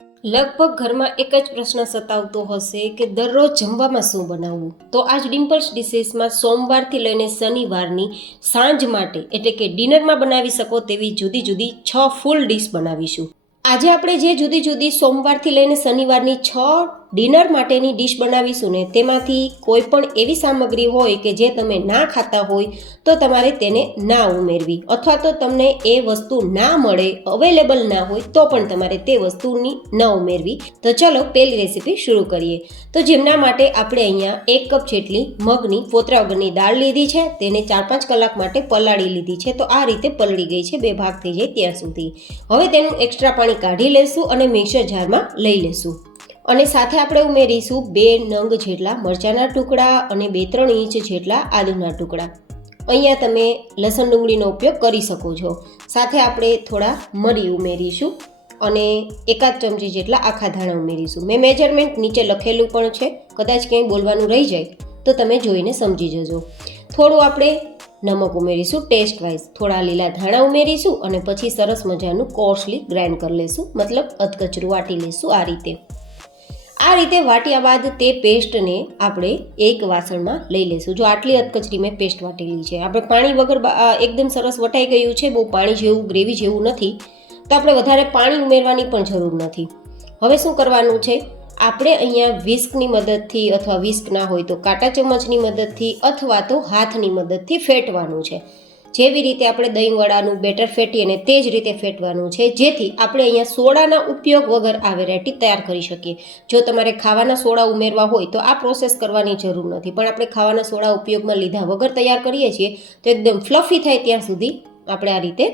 લગભગ ઘરમાં એક જ પ્રશ્ન સતાવતો હશે કે દરરોજ જમવામાં શું બનાવવું. તો આજ ડિમ્પલ્સ ડિશેસમાં સોમવારથી લઈને શનિવારની સાંજ માટે એટલે કે ડિનરમાં બનાવી શકો તેવી જુદી જુદી 6 ફૂલ ડીશ બનાવીશું. આજે આપણે જે જુદી જુદી સોમવારથી લઈને શનિવારની 6 ડિનર માટેની ડીશ બનાવીશું ને તેમાંથી કોઈ પણ એવી સામગ્રી હોય કે જે તમે ના ખાતા હોય તો તમારે તેને ના ઉમેરવી, અથવા તો તમને એ વસ્તુ ના મળે, અવેલેબલ ના હોય તો પણ તમારે તે વસ્તુની ન ઉમેરવી. તો ચલો પહેલી રેસીપી શરૂ કરીએ. તો જેમના માટે આપણે અહીંયા 1 કપ જેટલી મગની ફોતરા વગરની દાળ લીધી છે, તેને 4-5 કલાક માટે પલાળી લીધી છે. તો આ રીતે પલળી ગઈ છે, 2 ભાગ થઈ જાય ત્યાં સુધી. હવે તેનું એક્સ્ટ્રા પાણી કાઢી લેશું અને મિક્સર જારમાં લઈ લેશું. અને સાથે આપણે ઉમેરીશું 2 નંગ જેટલા મરચાંના ટુકડા અને 2-3 ઇંચ જેટલા આદુના ટુકડા. અહીંયા તમે લસણ ડુંગળીનો ઉપયોગ કરી શકો છો. સાથે આપણે થોડા મરી ઉમેરીશું અને 1 ચમચી જેટલા આખા ધાણા ઉમેરીશું. મેં મેજરમેન્ટ નીચે લખેલું પણ છે, કદાચ ક્યાંય બોલવાનું રહી જાય તો તમે જોઈને સમજી જજો. થોડું આપણે નમક ઉમેરીશું ટેસ્ટ વાઇઝ, થોડા લીલા ધાણા ઉમેરીશું અને પછી સરસ મજાનું કોર્સલી ગ્રાઇન્ડ કરી લેશું, મતલબ અધકચરું વાટી લેશું. આ રીતે વાટ્યા બાદ તે પેસ્ટને આપણે એક વાસણમાં લઈ લેશું. જો આટલી અધકચરી મેં પેસ્ટ વાટેલી છે. આપણે પાણી વગર એકદમ સરસ વટાઈ ગયું છે, બહુ પાણી જેવું ગ્રેવી જેવું નથી, તો આપણે વધારે પાણી ઉમેરવાની પણ જરૂર નથી. હવે શું કરવાનું છે, આપણે અહીંયા વિસ્કની મદદથી અથવા વિસ્ક ના હોય તો કાંટા ચમચની મદદથી અથવા તો હાથની મદદથી ફેટવાનું છે. જેવી રીતે આપણે દહીં વડાનું બેટર ફેટીએ ને તે જ રીતે ફેટવાનું છે, જેથી આપણે અહીંયા સોડાના ઉપયોગ વગર આ વેરાયટી તૈયાર કરી શકીએ. જો તમારે ખાવાના સોડા ઉમેરવા હોય તો આ પ્રોસેસ કરવાની જરૂર નથી, પણ આપણે ખાવાના સોડા ઉપયોગમાં લીધા વગર તૈયાર કરીએ છીએ તો એકદમ ફ્લફી થાય ત્યાં સુધી આપણે આ રીતે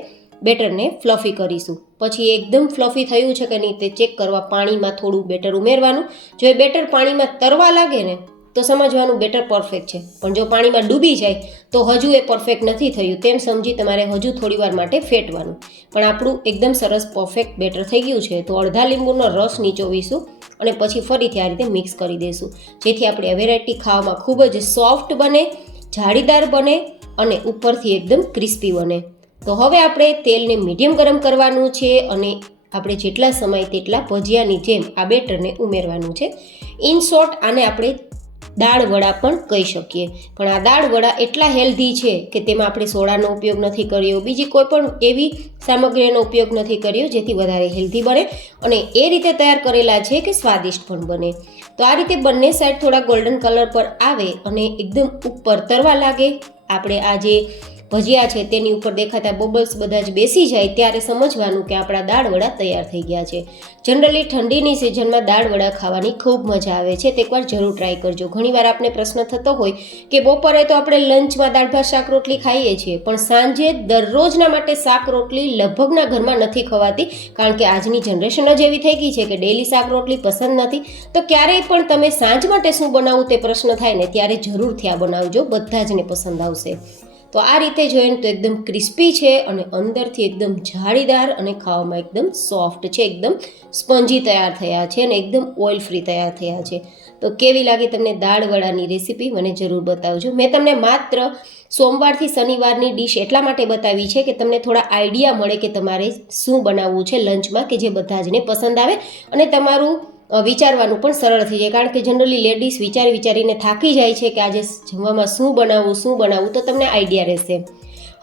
બેટરને ફ્લફી કરીશું. પછી એકદમ ફ્લફી થયું છે કે નહીં તે ચેક કરવા પાણીમાં થોડું બેટર ઉમેરવાનું. જો એ બેટર પાણીમાં તરવા લાગે ને તો સમજવાનું બેટર પરફેક્ટ છે, પણ જો પાણીમાં ડૂબી જાય તો હજુ એ પરફેક્ટ નથી થયું તેમ સમજી તમારે હજુ થોડી વાર માટે ફેટવાનું. પણ આપણું એકદમ સરસ પરફેક્ટ બેટર થઈ ગયું છે, તો અડધા લીંબુનો રસ નીચોવીશું અને પછી ફરીથી આ રીતે મિક્સ કરી દઈશું, જેથી આપણી આ વેરાયટી ખાવામાં ખૂબ જ સોફ્ટ બને, જાળીદાર બને અને ઉપરથી એકદમ ક્રિસ્પી બને. તો હવે આપણે તેલને મીડિયમ ગરમ કરવાનું છે અને આપણે જેટલા સમય તેટલા ભજીયાની જેમ આ બેટરને ઉમેરવાનું છે. ઇન શોર્ટ આને આપણે દાળ વડા પણ કહી શકીએ, પણ આ દાળ વડા એટલા હેલ્ધી છે કે તેમાં આપણે સોડાનો ઉપયોગ નથી કર્યો, બીજી કોઈ પણ એવી સામગ્રીનો ઉપયોગ નથી કર્યો જેથી વધારે હેલ્ધી બને અને એ રીતે તૈયાર કરેલા છે કે સ્વાદિષ્ટ પણ બને. તો આ રીતે બંને સાઈડ થોડા ગોલ્ડન કલર પર આવે અને એકદમ ઉપર તરવા લાગે, આપણે આ જે ભજીયા છે તેની ઉપર દેખાતા બબલ્સ બધા જ બેસી જાય ત્યારે સમજવાનું કે આપણા દાળ વડા તૈયાર થઈ ગયા છે. જનરલી ઠંડીની સિઝનમાં દાળ વડા ખાવાની ખૂબ મજા આવે છે, તે એકવાર જરૂર ટ્રાય કરજો. ઘણીવાર આપને પ્રશ્ન થતો હોય કે બપોરે તો આપણે લંચમાં દાળ ભાત શાક રોટલી ખાઈએ છીએ, પણ સાંજે દરરોજના માટે શાક રોટલી લગભગના ઘરમાં નથી ખવાતી, કારણ કે આજની જનરેશન જ એવી થઈ ગઈ છે કે ડેલી શાક રોટલી પસંદ નથી. તો ક્યારેય પણ તમે સાંજ માટે શું બનાવવું તે પ્રશ્ન થાય ને ત્યારે જરૂરથી આ બનાવજો, બધા જને પસંદ આવશે. તો આ રીતે જોઈએ તો એકદમ ક્રિસ્પી છે અને અંદરથી એકદમ જાળીદાર અને ખાવામાં એકદમ સોફ્ટ છે, એકદમ સ્પંજી તૈયાર થયા છે અને એકદમ ઓઇલ ફ્રી તૈયાર થયા છે. તો કેવી લાગી તમને દાળ વડાની રેસીપી મને જરૂર બતાવજો. મેં તમને માત્ર સોમવારથી શનિવારની ડીશ એટલા માટે બતાવી છે કે તમને થોડા આઈડિયા મળે કે તમારે શું બનાવવું છે લંચમાં કે જે બધા જને પસંદ આવે અને તમારું વિચારવાનું પણ સરળ થઈ જાય, કારણ કે જનરલી લેડીઝ વિચારીને થાકી જાય છે કે આજે જમવામાં શું બનાવવું, તો તમને આઈડિયા રહેશે.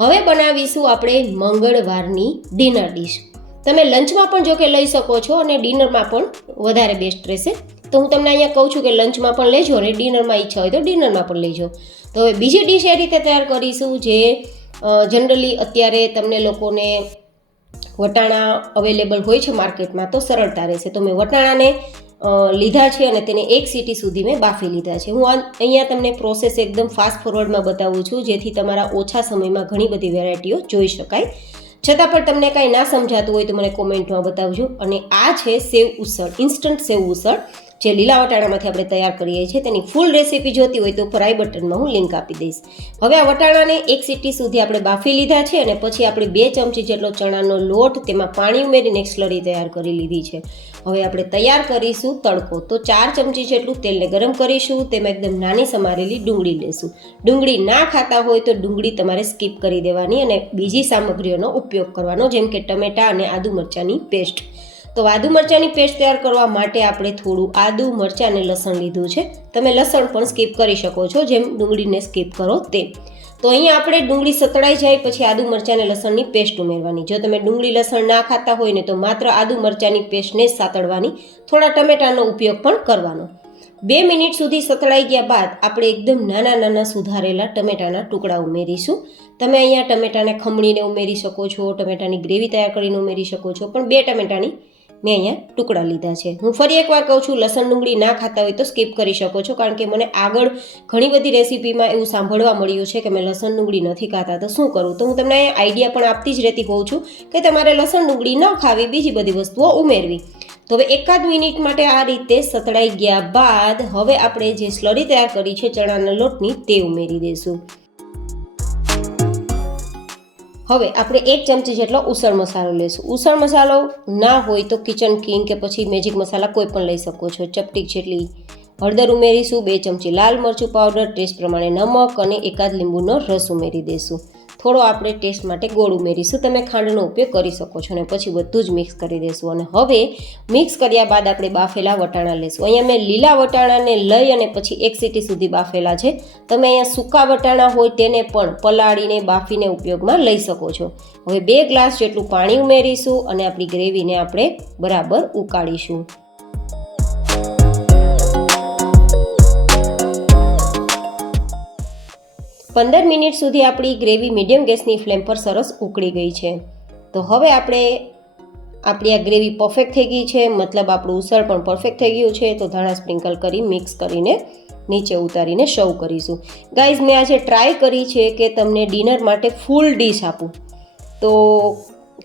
હવે બનાવીશું આપણે મંગળવારની ડિનર ડીશ. તમે લંચમાં પણ જો કે લઈ શકો છો અને ડિનરમાં પણ વધારે બેસ્ટ રહેશે. તો હું તમને અહીંયા કહું છું કે લંચમાં પણ લેજો અને ડિનરમાં ઈચ્છા હોય તો ડિનરમાં પણ લેજો. તો હવે બીજી ડીશ એ રીતે તૈયાર કરીશું જે જનરલી અત્યારે તમને લોકોને વટાણા અવેલેબલ હોય છે માર્કેટમાં તો સરળતા રહેશે. તો મેં વટાણાને લીધા છે અને તેને 1 સીટી સુધી મેં બાફી લીધા છે. હું અહીંયા તમને પ્રોસેસ એકદમ ફાસ્ટ ફોરવર્ડમાં બતાવું છું, જેથી તમારા ઓછા સમયમાં ઘણી બધી વેરાયટીઓ જોઈ શકાય. છતાં પણ તમને કાંઈ ના સમજાતું હોય તો મને કોમેન્ટમાં બતાવજો. અને આ છે સેવ ઉસળ, ઇન્સ્ટન્ટ સેવ ઉસળ, જે લીલા વટાણામાંથી આપણે તૈયાર કરીએ છીએ. તેની ફૂલ રેસીપી જોતી હોય તો ઉપર આઈ બટનમાં હું લિંક આપી દઈશ. હવે આ વટાણાને 1 સીટી સુધી આપણે બાફી લીધા છે અને પછી આપણે 2 ચમચી જેટલો ચણાનો લોટ તેમાં પાણી ઉમેરીને એક સ્લરી તૈયાર કરી લીધી છે. હવે આપણે તૈયાર કરીશું તડકો. તો 4 ચમચી જેટલું તેલને ગરમ કરીશું, તેમાં એકદમ નાની સમારેલી ડુંગળી લેશું. ડુંગળી ના ખાતા હોય તો ડુંગળી તમારે સ્કીપ કરી દેવાની અને બીજી સામગ્રીઓનો ઉપયોગ કરવાનો, જેમ કે ટમેટાં અને આદુ મરચાંની પેસ્ટ. તો આદુ મરચાંની પેસ્ટ તૈયાર કરવા માટે આપણે થોડું આદુ મરચાં અને લસણ લીધું છે. તમે લસણ પણ સ્કીપ કરી શકો છો, જેમ ડુંગળીને સ્કીપ કરો તેમ. તો અહીંયા આપણે ડુંગળી સતળાઈ જાય પછી આદુ મરચાં અને લસણની પેસ્ટ ઉમેરવાની. જો તમે ડુંગળી લસણ ના ખાતા હોય ને તો માત્ર આદુ મરચાંની પેસ્ટને જ સાતળવાની, થોડા ટમેટાનો ઉપયોગ પણ કરવાનો. 2 મિનિટ સુધી સતળાઈ ગયા બાદ આપણે એકદમ નાના નાના સુધારેલા ટમેટાના ટુકડા ઉમેરીશું. તમે અહીંયા ટમેટાને ખમણીને ઉમેરી શકો છો, ટમેટાની ગ્રેવી તૈયાર કરીને ઉમેરી શકો છો, પણ 2 ટમેટાની મેં અહીંયા ટુકડા લીધા છે. હું ફરી એકવાર કહું છું, લસણ ડુંગળી ના ખાતા હોય તો સ્કીપ કરી શકો છો, કારણ કે મને આગળ ઘણી બધી રેસીપીમાં એવું સાંભળવા મળ્યું છે કે મેં લસણ ડુંગળી નથી ખાતા તો શું કરું. તો હું તમને આઈડિયા પણ આપતી જ રહેતી હોઉં છું કે તમારે લસણ ડુંગળી ન ખાવી, બીજી બધી વસ્તુઓ ઉમેરવી. તો હવે 1 મિનિટ માટે આ રીતે સતળાઈ ગયા બાદ હવે આપણે જે સ્લરી તૈયાર કરી છે ચણાના લોટની તે ઉમેરી દઈશું. હવે આપણે 1 ચમચી જેટલો ઉસળ મસાલો લઈશું. ઉસળ મસાલો ના હોય તો કિચન કિંગ કે પછી મેજિક મસાલા કોઈ પણ લઈ શકો છો. ચપટી જેટલી હળદર ઉમેરીશું, 2 ચમચી લાલ મરચું પાવડર, ટેસ્ટ પ્રમાણે નમક અને 1 લીંબુનો રસ ઉમેરી દઈશું. થોડો આપણે ટેસ્ટ માટે ગોળ ઉમેરીશું, તમે ખાંડનો ઉપયોગ કરી શકો છો. અને પછી બધું જ મિક્સ કરી દઈશું. અને હવે મિક્સ કર્યા બાદ આપણે બાફેલા વટાણા લઈશું. અહીંયા મેં લીલા વટાણાને લઈ અને પછી 1 સીટી સુધી બાફેલા છે. તમે અહીંયા સૂકા વટાણા હોય તેને પણ પલાળીને બાફીને ઉપયોગમાં લઈ શકો છો. હવે 2 ગ્લાસ જેટલું પાણી ઉમેરીશું અને આપણી ગ્રેવીને આપણે બરાબર ઉકાળીશું. પંદર મિનિટ સુધી આપણી ગ્રેવી મીડિયમ ગેસની ફ્લેમ પર સરસ ઉકળી ગઈ છે. તો હવે આપણી આ ગ્રેવી પરફેક્ટ થઈ ગઈ છે, મતલબ આપણું ઉસળ પણ પરફેક્ટ થઈ ગયું છે. તો ધાણા સ્પ્રિંકલ કરી મિક્સ કરીને નીચે ઉતારીને સર્વ કરીશું. ગાઈઝ, મેં આજે ટ્રાય કરી છે કે તમને ડિનર માટે ફૂલ ડીશ આપું. તો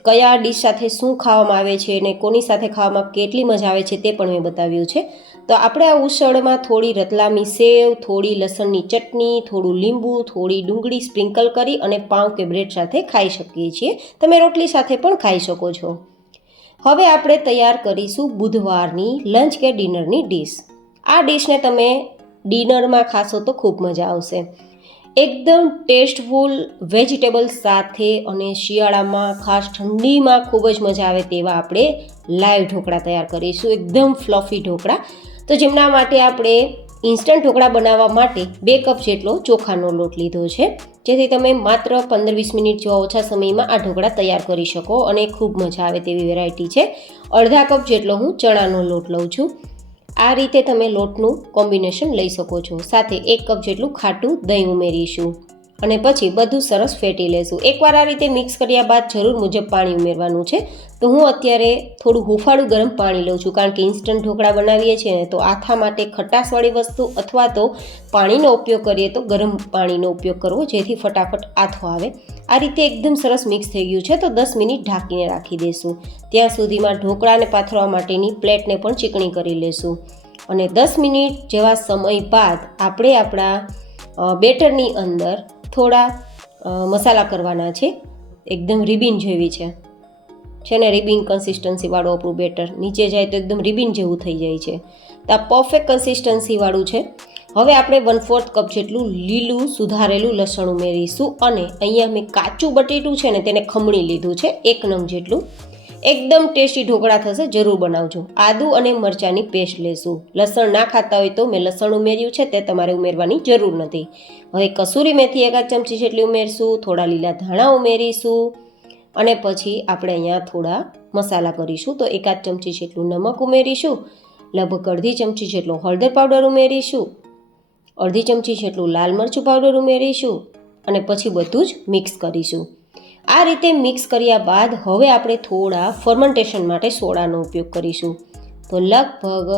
કયા ડીશ સાથે શું ખાવામાં આવે છે અને કોની સાથે ખાવામાં કેટલી મજા આવે છે તે પણ મેં બતાવ્યું છે. તો આપણે આ ઉસળમાં થોડી રતલામી સેવ, થોડી લસણની ચટણી, થોડું લીંબુ, થોડી ડુંગળી સ્પ્રિંકલ કરી અને પાઉં કે બ્રેડ સાથે ખાઈ શકીએ છીએ. તમે રોટલી સાથે પણ ખાઈ શકો છો. હવે આપણે તૈયાર કરીશું બુધવારની લંચ કે ડિનરની ડીશ. આ ડીશને તમે ડિનરમાં ખાશો તો ખૂબ મજા આવશે. એકદમ ટેસ્ટફુલ વેજીટેબલ્સ સાથે અને શિયાળામાં ખાસ ઠંડીમાં ખૂબ જ મજા આવે તેવા આપણે લાઈવ ઢોકળા તૈયાર કરીશું. એકદમ ફ્લફી ઢોકળા. તો જેમના માટે આપણે ઇન્સ્ટન્ટ ઢોકળા બનાવવા માટે 2 કપ જેટલો ચોખાનો લોટ લીધો છે, જેથી તમે માત્ર 15-20 મિનિટ જેવા ઓછા સમયમાં આ ઢોકળા તૈયાર કરી શકો અને ખૂબ મજા આવે તેવી વેરાયટી છે. અડધા કપ જેટલો હું ચણાનો લોટ લઉં છું. આ રીતે તમે લોટનું કોમ્બિનેશન લઈ શકો છો. સાથે 1 કપ જેટલું ખાટું દહીં ઉમેરીશું અને પછી બધું સરસ ફેટી લેશું. એકવાર આ રીતે મિક્સ કર્યા બાદ જરૂર મુજબ પાણી ઉમેરવાનું છે. તો હું અત્યારે થોડું હુંફાળું ગરમ પાણી લઉં છું, કારણ કે ઇન્સ્ટન્ટ ઢોકળા બનાવીએ છીએ ને તો આથા માટે ખટાશવાળી વસ્તુ અથવા તો પાણીનો ઉપયોગ કરીએ તો ગરમ પાણીનો ઉપયોગ કરવો, જેથી ફટાફટ આથો આવે. આ રીતે એકદમ સરસ મિક્સ થઈ ગયું છે. તો 10 મિનિટ ઢાંકીને રાખી દઈશું. ત્યાં સુધીમાં ઢોકળાને પાથરવા માટેની પ્લેટને પણ ચીકણી કરી લેશું. અને 10 મિનિટ જેવા સમય બાદ આપણે આપણા બેટરની અંદર થોડા મસાલા કરવાના છે. એકદમ રિબિન જેવી છે ને, રિબિન કન્સિસ્ટન્સીવાળું આપણું બેટર. નીચે જાય તો એકદમ રિબિન જેવું થઈ જાય છે. તો આ પરફેક્ટ કન્સિસ્ટન્સીવાળું છે. હવે આપણે 1/4 કપ જેટલું લીલું સુધારેલું લસણ ઉમેરીશું અને અહીંયા મેં કાચું બટેટું છે ને તેને ખમણી લીધું છે, 1 નંગ જેટલું. એકદમ ટેસ્ટી ઢોકળા થશે, જરૂર બનાવજો. આદુ અને મરચાંની પેસ્ટ લેશું. લસણ ના ખાતા હોય તો મેં લસણ ઉમેર્યું છે, તે તમારે ઉમેરવાની જરૂર નથી. હવે કસૂરી મેથી 1 ચમચી જેટલી ઉમેરશું, થોડા લીલા ધાણા ઉમેરીશું અને પછી આપણે અહીંયા થોડા મસાલા કરીશું. તો 1 ચમચી જેટલું નમક ઉમેરીશું, લગભગ અડધી ચમચી જેટલો હળદર પાવડર ઉમેરીશું, અડધી ચમચી જેટલું લાલ મરચું પાવડર ઉમેરીશું અને પછી બધું જ મિક્સ કરીશું. આ રીતે મિક્સ કર્યા બાદ હવે આપણે થોડા ફર્મેન્ટેશન માટે સોડાનો ઉપયોગ કરીશું. તો લગભગ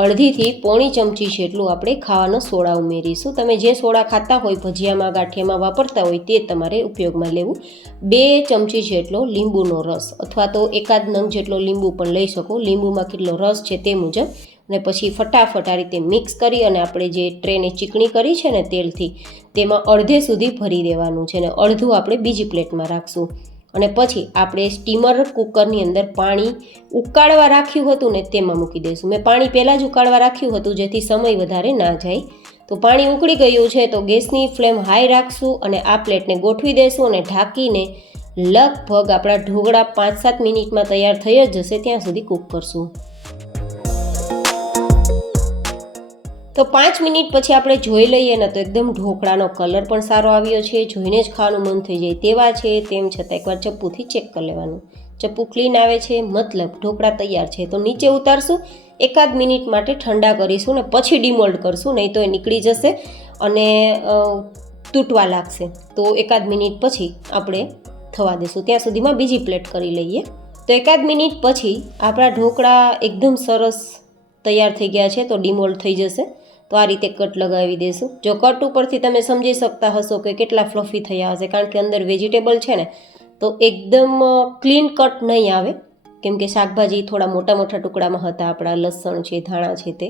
અડધીથી પોણી ચમચી જેટલું આપણે ખાવાનો સોડા ઉમેરીશું. તમે જે સોડા ખાતા હોય, ભજીયામાં ગાંઠિયામાં વાપરતા હોય તે તમારે ઉપયોગમાં લેવું. 2 ચમચી જેટલો લીંબુનો રસ અથવા તો 1 નંગ જેટલો લીંબુ પણ લઈ શકો, લીંબુમાં કેટલો રસ છે તે મુજબ. અને પછી ફટાફટ આ રીતે મિક્સ કરી અને આપણે જે ટ્રેને ચીકણી કરી છે ને તેલથી, તેમાં અડધે સુધી ભરી દેવાનું છે ને અડધું આપણે બીજી પ્લેટમાં રાખશું. અને પછી આપણે સ્ટીમર કુકરની અંદર પાણી ઉકાળવા રાખ્યું હતું ને તેમાં મૂકી દઈશું. મેં પાણી પહેલાં જ ઉકાળવા રાખ્યું હતું જેથી સમય વધારે ના જાય. તો પાણી ઉકળી ગયું છે તો ગેસની ફ્લેમ હાઈ રાખશું અને આ પ્લેટને ગોઠવી દઈશું અને ઢાંકીને લગભગ આપણા ઢોકળા 5-7 મિનિટમાં તૈયાર થઈ જ જશે ત્યાં સુધી કૂક કરશું. તો 5 મિનિટ પછી આપણે જોઈ લઈએ ને તો એકદમ ઢોકળાનો કલર પણ સારો આવ્યો છે, જોઈને જ ખાવાનું મન થઈ જાય તેવા છે. તેમ છતાં એકવાર ચપ્પુથી ચેક કરી લેવાનું. ચપ્પુ ક્લીન આવે છે, મતલબ ઢોકળા તૈયાર છે. તો નીચે ઉતારશું, 1 મિનિટ માટે ઠંડા કરીશું ને પછી ડિમોલ્ડ કરશું, નહીં તો એ નીકળી જશે અને તૂટવા લાગશે. તો 1 મિનિટ પછી આપણે થવા દેશું. ત્યાં સુધીમાં બીજી પ્લેટ કરી લઈએ. તો 1 મિનિટ પછી આપણા ઢોકળા એકદમ સરસ તૈયાર થઈ ગયા છે. તો ડિમોલ્ડ થઈ જશે. તો આ રીતે કટ લગાવી દઈશું. જો કટ ઉપરથી તમે સમજી શકતા હશો કે કેટલા ફ્લફી થયા હશે, કારણ કે અંદર વેજીટેબલ છે ને, તો એકદમ ક્લીન કટ નહીં આવે, કેમ કે શાકભાજી થોડા મોટા મોટા ટુકડામાં હતા, આપણા લસણ છે, ધાણા છે, તે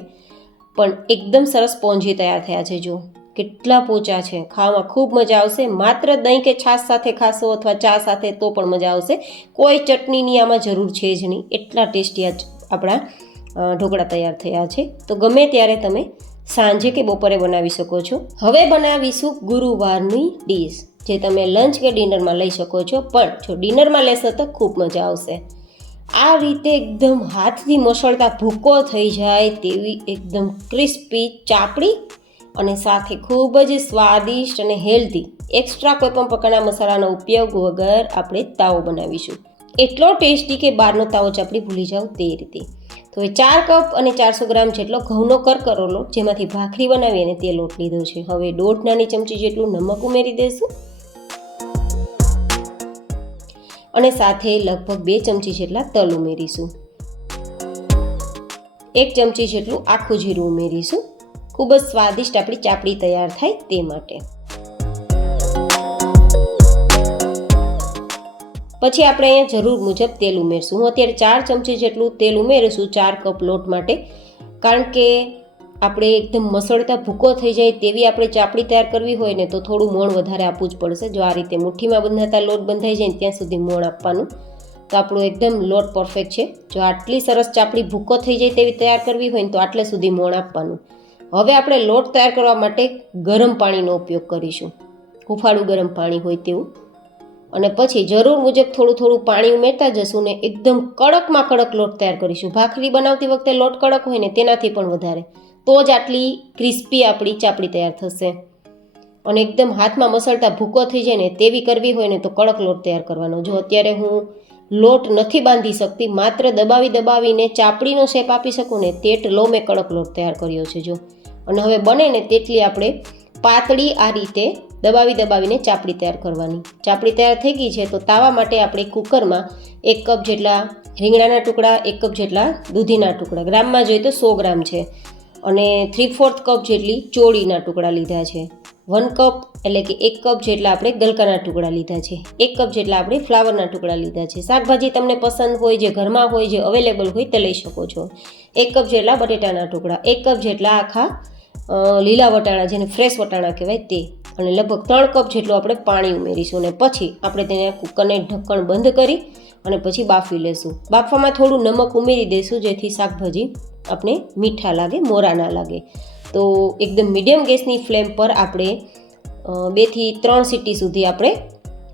પણ એકદમ સરસ સ્પોન્જી તૈયાર થયા છે. જો કેટલા પોચા છે, ખાવામાં ખૂબ મજા આવશે. માત્ર દહીં કે છાશ સાથે ખાશો અથવા ચા સાથે તો પણ મજા આવશે. કોઈ ચટણીની આમાં જરૂર છે જ નહીં, એટલા ટેસ્ટી આપણા ઢોકળા તૈયાર થયા છે. તો ગમે ત્યારે તમે સાંજે કે બપોરે બનાવી શકો છો. હવે બનાવીશું ગુરુવારની ડીશ, જે તમે લંચ કે ડિનરમાં લઈ શકો છો, પણ જો ડિનરમાં લેશો તો ખૂબ મજા આવશે. આ રીતે એકદમ હાથથી મસળતા ભૂકો થઈ જાય તેવી એકદમ ક્રિસ્પી ચાપડી અને સાથે ખૂબ જ સ્વાદિષ્ટ અને હેલ્ધી એક્સ્ટ્રા કોઈ પણ પ્રકારના મસાલાનો ઉપયોગ વગર આપણે તાવો બનાવીશું. એટલો ટેસ્ટી કે બહારનો તાવો ચાપડી ભૂલી જાઓ તે રીતે. તો હવે 4 કપ અને 400 ગ્રામ જેટલો ઘઉંનો કરકરો લોટ, જેમાંથી ભાખરી બનાવી અને તે લોટ લીધો છે. હવે 1.5 નાની ચમચી જેટલું નમક ઉમેરી દઈશું અને સાથે લગભગ 2 ચમચી જેટલા તલ ઉમેરીશું. 1 ચમચી જેટલું આખું જીરું ઉમેરીશું. ખૂબ જ સ્વાદિષ્ટ આપણી ચાપડી તૈયાર થાય તે માટે. પછી આપણે અહીંયા જરૂર મુજબ તેલ ઉમેરશું. હું અત્યારે 4 ચમચી જેટલું તેલ ઉમેરીશું 4 કપ લોટ માટે, કારણ કે આપણે એકદમ મસળતા ભૂકો થઈ જાય તેવી આપણે ચાપડી તૈયાર કરવી હોય ને તો થોડું મોણ વધારે આપવું જ પડશે. જો આ રીતે મુઠ્ઠીમાં બંધાતા લોટ બંધાઈ જાય ને ત્યાં સુધી મોણ આપવાનું. તો આપણો એકદમ લોટ પરફેક્ટ છે. જો આટલી સરસ ચાપડી ભૂકો થઈ જાય તેવી તૈયાર કરવી હોય ને તો આટલે સુધી મોણ આપવાનું. હવે આપણે લોટ તૈયાર કરવા માટે ગરમ પાણીનો ઉપયોગ કરીશું, હુંફાળું ગરમ પાણી હોય તેવું. અને પછી જરૂર મુજબ થોડું થોડું પાણી ઉમેરતા જશું ને એકદમ કડકમાં કડક લોટ તૈયાર કરીશું. ભાખરી બનાવતી વખતે લોટ કડક હોય ને તેનાથી પણ વધારે, તો જ આટલી ક્રિસ્પી આપણી ચાપડી તૈયાર થશે. અને એકદમ હાથમાં મસળતા ભૂકો થઈ જાય ને તેવી કરવી હોય ને તો કડક લોટ તૈયાર કરવાનો. જો અત્યારે હું લોટ નથી બાંધી શકતી, માત્ર દબાવીને ચાપડીનો શેપ આપી શકું ને તેટલો મેં કડક લોટ તૈયાર કર્યો છે. જો અને હવે બને ને તેટલી આપણે પાતળી આ રીતે દબાવીને ચાપડી તૈયાર કરવાની. ચાપડી તૈયાર થઈ ગઈ છે. તો તાવા માટે આપણે કુકરમાં 1 કપ જેટલા રીંગણાના ટુકડા, 1 કપ જેટલા દૂધીના ટુકડા, ગ્રામમાં જોઈએ તો 100 ગ્રામ છે, અને 3/4 કપ જેટલી ચોળીના ટુકડા લીધા છે. 1 કપ એટલે કે 1 કપ જેટલા આપણે ગલકાના ટુકડા લીધા છે. 1 કપ જેટલા આપણે ફ્લાવરના ટુકડા લીધા છે. શાકભાજી તમને પસંદ હોય, જે ઘરમાં હોય, જે અવેલેબલ હોય તે લઈ શકો છો. 1 કપ જેટલા બટેટાના ટુકડા, 1 કપ જેટલા આખા લીલા વટાણા, જેને ફ્રેશ વટાણા કહેવાય તે, અને લગભગ 3 કપ જેટલું આપણે પાણી ઉમેરીશું. અને પછી આપણે તેને કુકરને ઢક્કણ બંધ કરી અને પછી બાફી લેશું. બાફવામાં થોડું નમક ઉમેરી દઈશું, જેથી શાકભાજી આપણે મીઠા લાગે, મોરા ના લાગે. તો એકદમ મીડિયમ ગેસની ફ્લેમ પર આપણે 2 થી 3 સીટી સુધી આપણે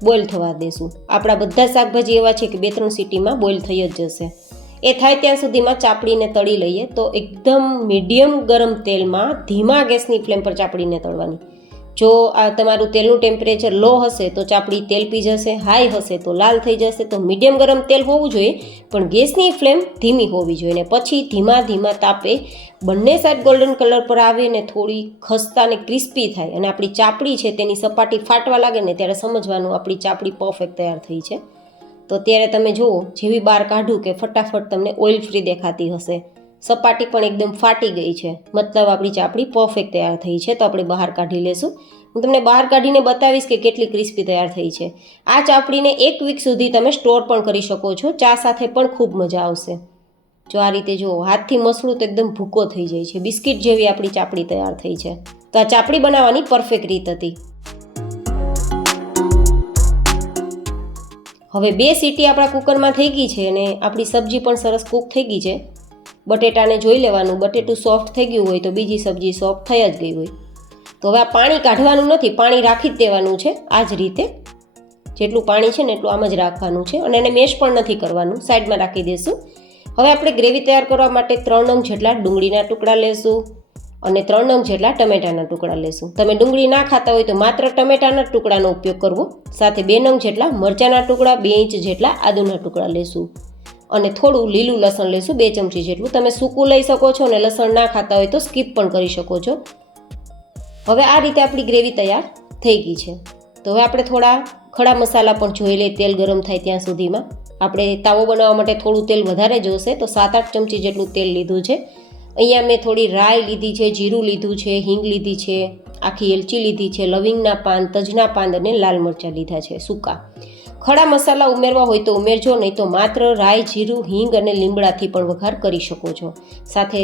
બોઇલ થવા દઈશું. આપણા બધા શાકભાજી એવા છે કે 2-3 સીટીમાં બોઇલ થઈ જ જશે. એ થાય ત્યાં સુધીમાં ચાપડીને તળી લઈએ. તો એકદમ મીડિયમ ગરમ તેલમાં ધીમા ગેસની ફ્લેમ પર ચાપડીને તળવાની. જો આ તમારું તેલનું ટેમ્પરેચર લો હશે તો ચાપડી તેલ પી જશે, હાઈ હશે તો લાલ થઈ જશે. તો મીડિયમ ગરમ તેલ હોવું જોઈએ, પણ ગેસની ફ્લેમ ધીમી હોવી જોઈએ. ને પછી ધીમા તાપે બંને સાઈડ ગોલ્ડન કલર પર આવે ને થોડી ખસ્તા ને ક્રિસ્પી થાય અને આપણી ચાપડી છે તેની સપાટી ફાટવા લાગે ને ત્યારે સમજવાનું આપણી ચાપડી પરફેક્ટ તૈયાર થઈ છે. તો ત્યારે તમે જુઓ, જેવી બહાર કાઢું કે ફટાફટ તમને ઓઇલ ફ્રી દેખાતી હશે, સપાટી પણ એકદમ ફાટી ગઈ છે, મતલબ આપણી ચાપડી પરફેક્ટ તૈયાર થઈ છે. તો આપણે બહાર કાઢી લેશું. હું તમને બહાર કાઢીને બતાવીશ કે કેટલી ક્રિસ્પી તૈયાર થઈ છે. આ ચાપડીને 1 વીક સુધી તમે સ્ટોર પણ કરી શકો છો. ચા સાથે પણ ખૂબ મજા આવશે. જો આ રીતે જુઓ, હાથથી મસળું તો એકદમ ભૂકો થઈ જાય છે, બિસ્કિટ જેવી આપણી ચાપડી તૈયાર થઈ છે. તો આ ચાપડી બનાવવાની પરફેક્ટ રીત હતી. હવે 2 સીટી આપણા કુકરમાં થઈ ગઈ છે અને આપણી સબ્જી પણ સરસ કૂક થઈ ગઈ છે. બટેટાને જોઈ લેવાનું, બટેટું સોફ્ટ થઈ ગયું હોય તો બીજી સબ્જી સોફ્ટ થઈ જ ગઈ હોય. તો હવે આ પાણી કાઢવાનું નથી, પાણી રાખી જ દેવાનું છે આ જ રીતે. જેટલું પાણી છે ને એટલું આમ જ રાખવાનું છે અને એને મેશ પણ નથી કરવાનું, સાઈડમાં રાખી દઈશું. હવે આપણે ગ્રેવી તૈયાર કરવા માટે 3 નંગ જેટલા ડુંગળીના ટુકડા લેશું અને 3 નંગ જેટલા ટમેટાના ટુકડા લેશું. તમે ડુંગળી ના ખાતા હોય તો માત્ર ટમેટાના ટુકડાનો ઉપયોગ કરવો. સાથે 2 નંગ જેટલા મરચાંના ટુકડા, 2 ઇંચ જેટલા આદુના ટુકડા લેશું અને થોડું લીલું લસણ લેશું, 2 ચમચી જેટલું. તમે સૂકું લઈ શકો છો અને લસણ ના ખાતા હોય તો સ્કીપ પણ કરી શકો છો. હવે આ રીતે આપણી ગ્રેવી તૈયાર થઈ ગઈ છે. તો હવે આપણે થોડા ખડા મસાલા પણ જોઈ લઈએ તેલ ગરમ થાય ત્યાં સુધીમાં. આપણે તાવો બનાવવા માટે થોડું તેલ વધારે જોશે, તો 7-8 ચમચી જેટલું તેલ લીધું છે. અહીંયા મેં થોડી રાઈ લીધી છે, જીરું લીધું છે, હિંગ લીધી છે, આખી એલચી લીધી છે, લવિંગના પાન, તજના પાન અને લાલ મરચાં લીધા છે સૂકા. ખડા મસાલા ઉમેરવા હોય તો ઉમેરજો, નહીં તો માત્ર રાઈ, જીરું, હિંગ અને લીમડાથી પણ વઘાર કરી શકો છો. સાથે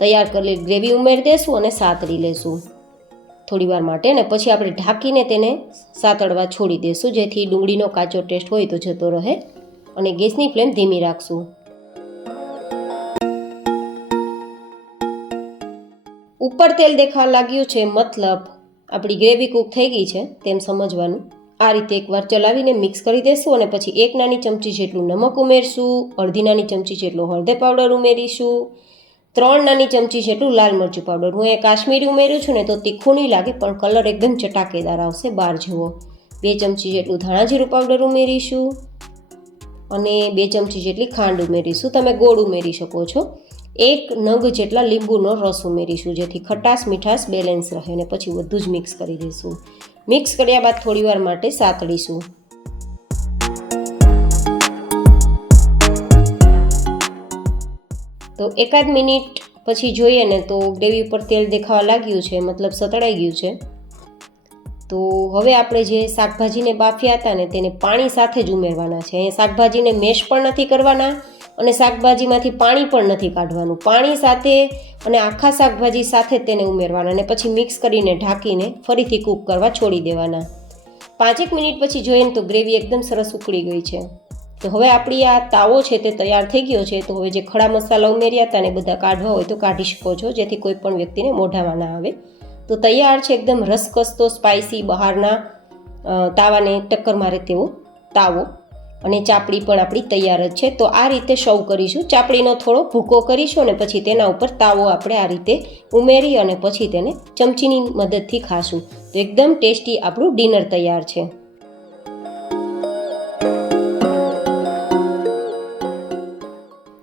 તૈયાર કરેલી ગ્રેવી ઉમેરી દેશું અને સાતળી લેશું થોડી વાર માટે, અને પછી આપણે ઢાંકીને તેને સાતળવા છોડી દેશું, જેથી ડુંગળીનો કાચો ટેસ્ટ હોય તો જતો રહે. અને ગેસની ફ્લેમ ધીમી રાખશું. ઉપર તેલ દેખાવા લાગ્યું છે, મતલબ આપણી ગ્રેવી કૂક થઈ ગઈ છે તેમ સમજવાનું. આ રીતે એકવાર ચલાવીને મિક્સ કરી દેશું અને પછી 1 નાની ચમચી જેટલું નમક ઉમેરશું, અડધી નાની ચમચી જેટલો હળદર પાવડર ઉમેરીશું, 3 નાની ચમચી જેટલું લાલ મરચું પાવડર. હું એ કાશ્મીરી ઉમેર્યું છું ને તો તીખું નહીં લાગે, પણ કલર એકદમ ચટાકેદાર આવશે, બાર જેવો. 2 ચમચી જેટલું ધાણા જીરું પાવડર ઉમેરીશું અને 2 ચમચી જેટલી ખાંડ ઉમેરીશું. તમે ગોળ ઉમેરી શકો છો. 1 નંગ જેટલા લીંબુનો રસ ઉમેરીશું, જેથી ખટાશ મીઠાશ બેલેન્સ રહે. અને પછી બધું જ મિક્સ કરી દઈશું. મિક્સ કર્યા બાદ થોડી વાર માટે સાતળીશું. તો 1 મિનિટ પછી જોઈએ ને તો ગ્રેવી ઉપર તેલ દેખાવા લાગ્યું છે, મતલબ સતળાઈ ગયું છે. તો હવે આપણે જે શાકભાજીને બાફ્યા હતા ને તેને પાણી સાથે જ ઉમેરવાના છે. અહીંયા શાકભાજીને મેશ પણ નથી કરવાના અને શાકભાજીમાંથી પાણી પણ નથી કાઢવાનું. પાણી સાથે અને આખા શાકભાજી સાથે તેને ઉમેરવાના અને પછી મિક્સ કરીને ઢાંકીને ફરીથી કૂક કરવા છોડી દેવાના. 5 મિનિટ પછી જોઈએ તો ગ્રેવી એકદમ સરસ ઉકળી ગઈ છે. તો હવે આપણી આ તાવો છે તે તૈયાર થઈ ગયો છે. તો હવે જે ખડા મસાલા ઉમેર્યા હતા ને બધા કાઢવા હોય તો કાઢી શકો છો, જેથી કોઈ પણ વ્યક્તિને મોઢામાં ના આવે. તો તૈયાર છે એકદમ રસકસતો સ્પાઇસી બહારના તાવાને ટક્કર મારે તેવો તાવો. અને ચાપડી પણ આપણી તૈયાર જ છે. તો આ રીતે સર્વ કરીશું. ચાપડીનો થોડો ભૂકો કરીશું અને પછી તેના ઉપર તાવો આપણે આ રીતે ઉમેરી અને પછી તેને ચમચીની મદદથી ખાશું. તો એકદમ ટેસ્ટી આપણું ડિનર તૈયાર છે.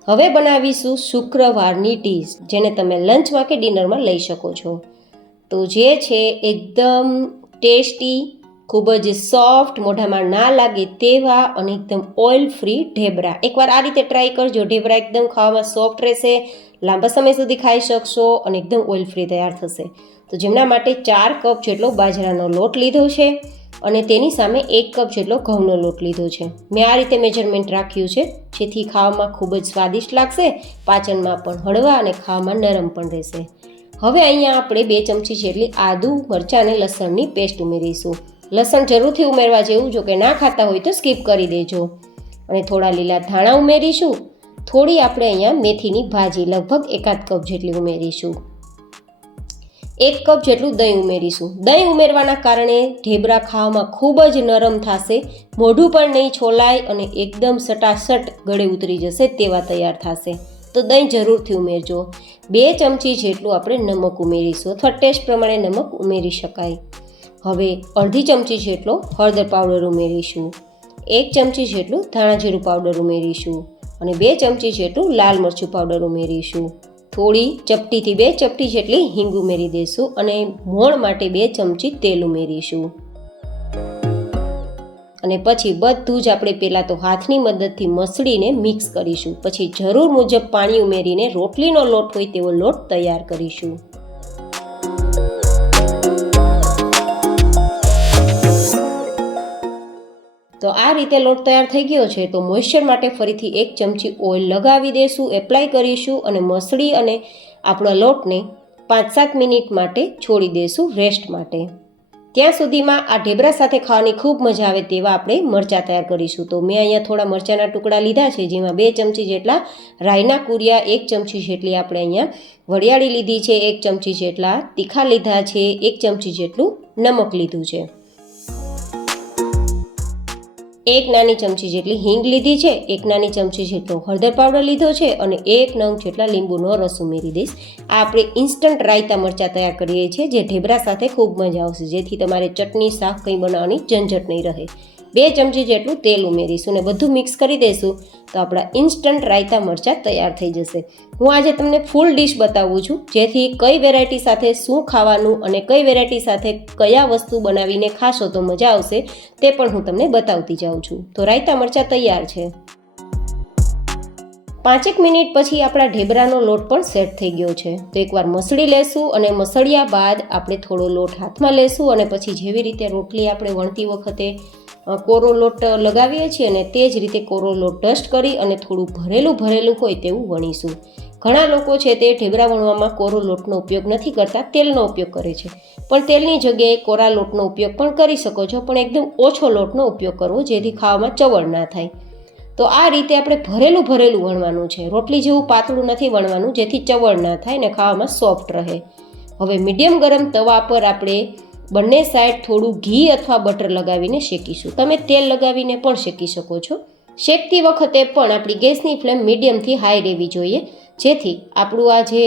હવે બનાવીશું શુક્રવારની ડીશ, જેને તમે લંચમાં કે ડિનરમાં લઈ શકો છો. તો જે છે એકદમ ટેસ્ટી, ખૂબ જ સોફ્ટ, મોઢામાં ના લાગે તેવા અને એકદમ ઓઇલ ફ્રી ઢેબરા. એકવાર આ રીતે ટ્રાય કરજો. ઢેબરા એકદમ ખાવામાં સોફ્ટ રહેશે, લાંબા સમય સુધી ખાઈ શકશો અને એકદમ ઓઇલ ફ્રી તૈયાર થશે. તો જેમના માટે 4 કપ જેટલો બાજરાનો લોટ લીધો છે અને તેની સામે 1 કપ જેટલો ઘઉંનો લોટ લીધો છે. મેં આ રીતે મેજરમેન્ટ રાખ્યું છે, જેથી ખાવામાં ખૂબ જ સ્વાદિષ્ટ લાગશે, પાચનમાં પણ હળવા અને ખાવામાં નરમ પણ રહેશે. હવે અહીંયા આપણે 2 ચમચી જેટલી આદુ, મરચાં અને લસણની પેસ્ટ ઉમેરીશું. લસણ જરૂરથી ઉમેરવા જેવું, જો કે ના ખાતા હોય તો સ્કીપ કરી દેજો. અને થોડા લીલા ધાણા ઉમેરીશું. થોડી આપણે અહીંયા મેથીની ભાજી લગભગ 1/2 કપ જેટલી ઉમેરીશું. 1 કપ જેટલું દહીં ઉમેરીશું. દહીં ઉમેરવાના કારણે ઢેબરા ખાવામાં ખૂબ જ નરમ થશે, મોઢું પણ નહીં છોલાય અને એકદમ સટાસટ ગળે ઉતરી જશે તેવા તૈયાર થશે. તો દહીં જરૂરથી ઉમેરજો. 2 ચમચી જેટલું આપણે નમક ઉમેરીશું, અથવા ટેસ્ટ પ્રમાણે નમક ઉમેરી શકાય. હવે અડધી ચમચી જેટલો હળદર પાવડર ઉમેરીશું. 1 ચમચી જેટલું ધાણા જીરું પાવડર ઉમેરીશું અને 2 ચમચી જેટલું લાલ મરચું પાવડર ઉમેરીશું. થોડી ચપટીથી 2 ચપટી જેટલી હિંગ ઉમેરી દઈશું અને મોણ માટે 2 ચમચી તેલ ઉમેરીશું. અને પછી બધું જ આપણે પહેલાં તો હાથની મદદથી મસળીને મિક્સ કરીશું. પછી જરૂર મુજબ પાણી ઉમેરીને રોટલીનો લોટ હોય તેવો લોટ તૈયાર કરીશું. તો આ રીતે લોટ તૈયાર થઈ ગયો છે. તો મોઇશ્ચર માટે ફરીથી 1 ચમચી ઓઇલ લગાવી દઈશું, એપ્લાય કરીશું અને મસળી અને આપણા લોટને 5-7 મિનિટ માટે છોડી દઈશું રેસ્ટ માટે. ત્યાં સુધીમાં આ ઢેબરા સાથે ખાવાની ખૂબ મજા આવે તેવા આપણે મરચાં તૈયાર કરીશું. તો મેં અહીંયા થોડા મરચાંના ટુકડા લીધા છે, જેમાં 2 ચમચી જેટલા રાઈના કુરિયા, 1 ચમચી જેટલી આપણે અહીંયા વરિયાળી લીધી છે, 1 ચમચી જેટલા તીખા લીધા છે, 1 ચમચી જેટલું નમક લીધું છે. 1 નાની ચમચી જેટલી હિંગ લીધી છે, 1 નાની ચમચી જેટલો હળદર પાવડર લીધો છે અને 1 નંગ જેટલા લીંબુનો રસ ઉમેરી દઈશ. આ આપણે ઇન્સ્ટન્ટ રાયતા મરચાં તૈયાર કરીએ છીએ, જે ઢેબરા સાથે ખૂબ મજા આવશે, જેથી તમારે ચટણી શાક કંઈ બનાવવાની ઝંઝટ નહીં રહે. 2 ચમચી જેટલું તેલ ઉમેરીશું અને બધું મિક્સ કરી દઈશું તો આપણા ઇન્સ્ટન્ટ રાયતા મરચાં તૈયાર થઈ જશે. હું આજે તમને ફૂલ ડિશ બતાવું છું, જેથી કઈ વેરાયટી સાથે શું ખાવાનું અને કઈ વેરાયટી સાથે કયા વસ્તુ બનાવીને ખાશો તો મજા આવશે તે પણ હું તમને બતાવતી જાઉં છું. તો રાયતા મરચાં તૈયાર છે. 5 મિનિટ પછી આપણા ઢેબરાનો લોટ પણ સેટ થઈ ગયો છે. તો એકવાર મસળી લેશું અને મસળ્યા બાદ આપણે થોડો લોટ હાથમાં લેશું અને પછી જેવી રીતે રોટલી આપણે વણતી વખતે કોરો લોટ લગાવીએ છીએ અને તે જ રીતે કોરો લોટ ડસ્ટ કરી અને થોડું ભરેલું હોય તેવું વણીશું. ઘણા લોકો છે તે ઢેબરા વણવામાં કોરો લોટનો ઉપયોગ નથી કરતા, તેલનો ઉપયોગ કરે છે. પણ તેલની જગ્યાએ કોરા લોટનો ઉપયોગ પણ કરી શકો છો, પણ એકદમ ઓછો લોટનો ઉપયોગ કરવો, જેથી ખાવામાં ચવડ ના થાય. તો આ રીતે આપણે ભરેલું વણવાનું છે. રોટલી જેવું પાતળું નથી વણવાનું, જેથી ચવડ ના થાય ને ખાવામાં સોફ્ટ રહે. હવે મીડિયમ ગરમ તવા પર આપણે બંને સાઈડ થોડું ઘી અથવા બટર લગાવીને શેકીશું. તમે તેલ લગાવીને પણ શેકી શકો છો. શેકતી વખતે પણ આપણી ગેસની ફ્લેમ મીડિયમથી હાઈ રહેવી જોઈએ, જેથી આપણું આ જે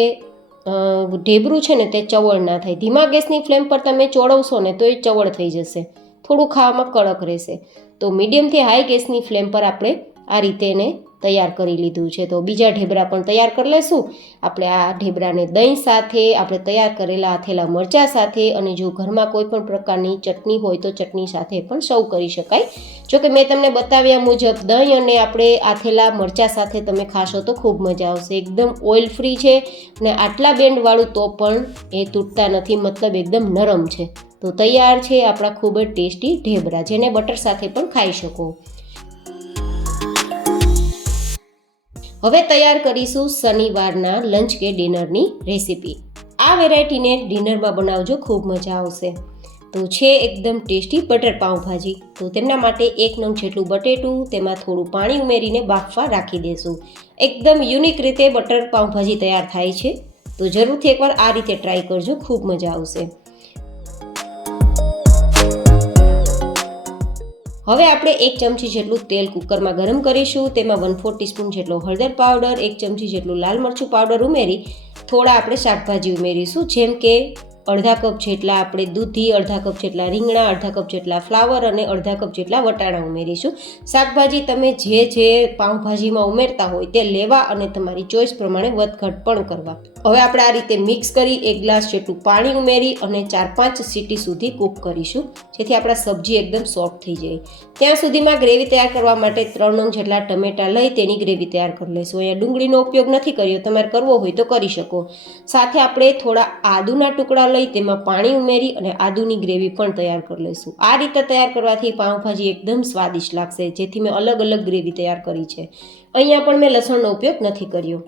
ઢેબરું છે ને તે ચવડ ના થાય. ધીમા ગેસની ફ્લેમ પર તમે ચોળવશો ને તો એ ચવડ થઈ જશે, થોડું ખાવામાં કડક રહેશે. તો મીડિયમથી હાઈ ગેસની ફ્લેમ પર આપણે આ રીતે એને તૈયાર કરી લીધું છે. તો બીજા ઢેબરા પણ તૈયાર કરી લઈશું. આપણે આ ઢેબરાને દહીં સાથે, આપણે તૈયાર કરેલા આથેલા મરચાં સાથે અને જો ઘરમાં કોઈ પણ પ્રકારની ચટણી હોય તો ચટણી સાથે પણ સર્વ કરી શકાય. જોકે મેં તમને બતાવ્યા મુજબ દહીં અને આપણે આથેલા મરચાં સાથે તમે ખાશો તો ખૂબ મજા આવશે. એકદમ ઓઇલ ફ્રી છે અને આટલા બેન્ડવાળું તો પણ એ તૂટતા નથી, મતલબ એકદમ નરમ છે. તો તૈયાર છે આપણા ખૂબ જ ટેસ્ટી ઢેબરા, જેને બટર સાથે પણ ખાઈ શકો. હવે તૈયાર કરીશું શનિવારના લંચ કે ડિનરની રેસીપી. આ વેરાયટીને ડિનરમાં બનાવજો, ખૂબ મજા આવશે. તો છે એકદમ ટેસ્ટી બટર પાઉંભાજી. તો તેમના માટે 1 નંગ જેટલું બટેટું, તેમાં થોડું પાણી ઉમેરીને બાફવા રાખી દેશું. એકદમ યુનિક રીતે બટર પાઉંભાજી તૈયાર થાય છે. તો જરૂરથી એકવાર આ રીતે ટ્રાય કરજો, ખૂબ મજા આવશે. હવે આપણે 1 ચમચી જેટલું તેલ કુકરમાં ગરમ કરીશું. તેમાં 1/4 ટીસ્પૂન જેટલો હળદર પાવડર, 1 ચમચી જેટલું લાલ મરચું પાવડર ઉમેરી થોડા આપણે શાકભાજી ઉમેરીશું, જેમ કે અડધા કપ જેટલા આપણે દૂધી, અડધા કપ જેટલા રીંગણા, અડધા કપ જેટલા ફ્લાવર અને અડધા કપ જેટલા વટાણા ઉમેરીશું. શાકભાજી તમે જે પાઉંભાજીમાં ઉમેરતા હોય તે લેવા અને તમારી ચોઈસ પ્રમાણે વધઘટ પણ કરવા. હવે આપણે આ રીતે મિક્સ કરી 1 ગ્લાસ જેટલું પાણી ઉમેરી અને 4-5 સીટી સુધી કૂક કરીશું, જેથી આપણા સબ્જી એકદમ સોફ્ટ થઈ જાય. ત્યાં સુધીમાં ગ્રેવી તૈયાર કરવા માટે 3 નંગ જેટલા ટમેટા લઈ તેની ગ્રેવી તૈયાર કરી લઈશું. અહીંયા ડુંગળીનો ઉપયોગ નથી કર્યો, તમારે કરવો હોય તો કરી શકો. સાથે આપણે થોડા આદુના ટુકડા લઈ તેમાં પાણી ઉમેરી અને આદુની ગ્રેવી પણ તૈયાર કરી લઈશું. આ રીતે તૈયાર કરવાથી પાઉંભાજી એકદમ સ્વાદિષ્ટ લાગશે, જેથી મેં અલગ અલગ ગ્રેવી તૈયાર કરી છે. અહીંયા પણ મેં લસણનો ઉપયોગ નથી કર્યો.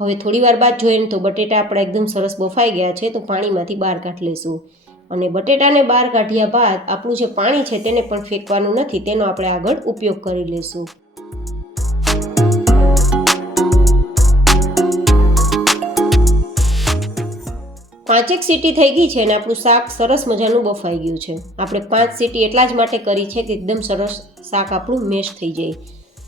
હવે થોડી વાર બાદ જોઈએ તો બટેટા આપણા એકદમ સરસ બફાઈ ગયા છે. તો પાણીમાંથી બહાર કાઢી લઈશું અને બટેટાને બહાર કાઢ્યા બાદ આપણું જે પાણી છે તેને પણ ફેંકવાનું નથી, તેનો આપણે આગળ ઉપયોગ કરી લઈશું. પાંચેક સીટી થઈ ગઈ છે અને આપણું શાક સરસ મજાનું બફાઈ ગયું છે. આપણે 5 સીટી એટલા જ માટે કરી છે કે એકદમ સરસ શાક આપણું મેશ થઈ જાય.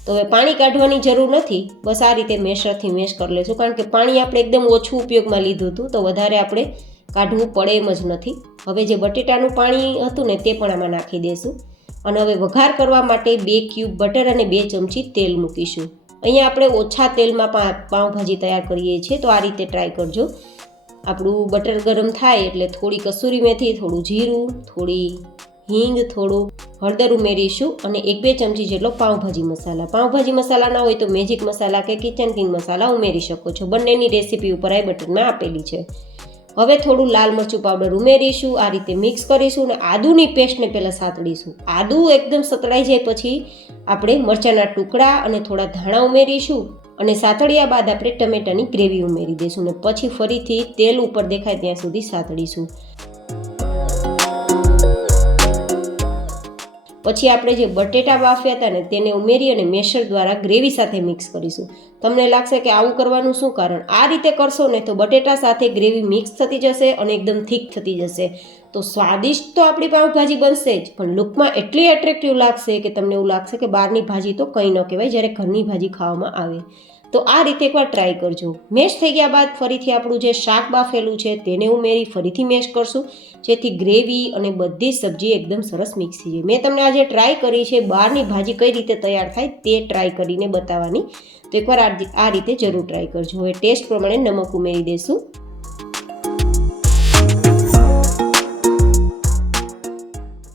તો હવે પાણી કાઢવાની જરૂર નથી, બસ આ રીતે મેશરથી મેશ કરી લઈશું, કારણ કે પાણી આપણે એકદમ ઓછું ઉપયોગમાં લીધું હતું, તો વધારે આપણે કાઢવું પડે એમ જ નથી. હવે જે બટેટાનું પાણી હતું ને તે પણ આમાં નાખી દઈશું અને હવે વઘાર કરવા માટે 2 ક્યુબ બટર અને 2 ચમચી તેલ મૂકીશું. અહીંયા આપણે ઓછા તેલમાં પાઉંભાજી તૈયાર કરીએ છીએ, તો આ રીતે ટ્રાય કરજો. આપણું બટર ગરમ થાય એટલે થોડી કસૂરી મેથી, થોડું જીરું, થોડી હિંગ, થોડું હળદર ઉમેરીશું અને 1-2 ચમચી જેટલો પાઉંભાજી મસાલા. પાઉંભાજી મસાલા ના હોય તો મેજિક મસાલા કે કિચન કિંગ મસાલા ઉમેરી શકો છો. બંનેની રેસીપી ઉપર આ બટનમાં આપેલી છે. હવે થોડું લાલ મરચું પાવડર ઉમેરીશું. આ રીતે મિક્સ કરીશું અને આદુની પેસ્ટને પહેલાં સાતળીશું. આદુ એકદમ સતળાઈ જાય પછી આપણે મરચાંના ટુકડા અને થોડા ધાણા ઉમેરીશું અને સાતળ્યા બાદ આપણે ટમેટાની ગ્રેવી ઉમેરી દઈશું અને પછી ફરીથી તેલ ઉપર દેખાય ત્યાં સુધી સાતળીશું. પછી આપણે જે બટેટા બાફ્યા હતા ને તેને ઉમેરી અને મેશર દ્વારા ગ્રેવી સાથે મિક્સ કરીશું. તમને લાગશે કે આવું કરવાનું શું કારણ? આ રીતે કરશો ને તો બટેટા સાથે ગ્રેવી મિક્સ થતી જશે અને એકદમ થીક થતી જશે. તો સ્વાદિષ્ટ તો આપણી પાઉંભાજી બનશે જ, પણ લુકમાં એટલી એટ્રેક્ટિવ લાગશે કે તમને એવું લાગશે કે બહારની ભાજી તો કંઈ ન કહેવાય જ્યારે ઘરની ભાજી ખાવામાં આવે. તો આ રીતે એકવાર ટ્રાય કરજો. મેશ થઈ ગયા બાદ ફરીથી આપણું જે શાક બાફેલું છે તેને ઉમેરી ફરીથી મેશ કરશું, જેથી ગ્રેવી અને બધી સબ્જી એકદમ સરસ મિક્સ થઈ જાય. મેં તમને આજે ટ્રાય કરી છે બહારની ભાજી કઈ રીતે તૈયાર થાય તે ટ્રાય કરીને બતાવવાની. તો એકવાર આ રીતે જરૂર ટ્રાય કરજો. હવે ટેસ્ટ પ્રમાણે નમક ઉમેરી દઈશું.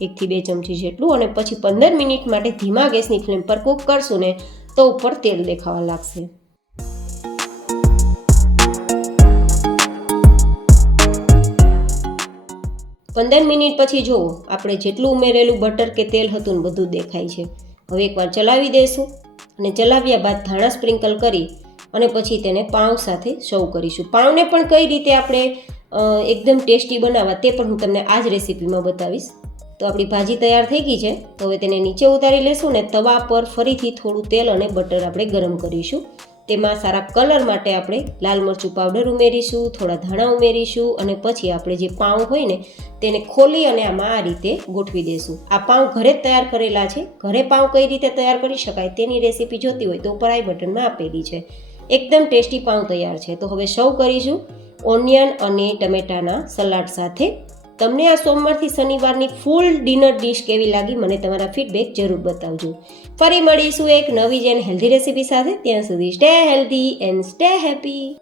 એકથી 2 ચમચી જેટલું, અને પછી 15 મિનિટ માટે ધીમા ગેસની ફ્લેમ પર કૂક કરશું ને તો ઉપર તેલ દેખાવા લાગશે. પંદર મિનિટ પછી જુઓ આપણે જેટલું ઉમેરેલું બટર કે તેલ હતું ને બધું દેખાય છે. હવે એકવાર ચલાવી દઈશું અને ચલાવ્યા બાદ ધાણા સ્પ્રિંકલ કરી અને પછી તેને પાઉં સાથે સર્વ કરીશું. પાઉંને પણ કઈ રીતે આપણે એકદમ ટેસ્ટી બનાવવા તે પણ હું તમને આ જ રેસીપીમાં બતાવીશ. તો આપણી ભાજી તૈયાર થઈ ગઈ છે. તો હવે તેને નીચે ઉતારી લેશું ને તવા પર ફરીથી થોડું તેલ અને બટર આપણે ગરમ કરીશું. તેમાં સારા કલર માટે આપણે લાલ મરચું પાવડર ઉમેરીશું, થોડા ધાણા ઉમેરીશું અને પછી આપણે જે પાઉં હોય ને તેને ખોલી અને આમાં આ રીતે ગોઠવી દઈશું. આ પાઉં ઘરે જ તૈયાર કરેલા છે. ઘરે પાઉં કઈ રીતે તૈયાર કરી શકાય તેની રેસીપી જોતી હોય તો ઉપર આઈ બટનમાં આપેલી છે. એકદમ ટેસ્ટી પાઉં તૈયાર છે. તો હવે સર્વ કરીશું ઓનિયન અને ટમેટાના સલાડ સાથે. તમને આ સોમવારથી શનિવારની ફૂલ ડિનર ડિશ કેવી લાગી મને તમારા ફીડબેક જરૂર બતાવજો. ફરી મળીશું એક નવી જ એન્ડ હેલ્ધી રેસીપી સાથે. ત્યાં સુધી stay healthy and stay happy.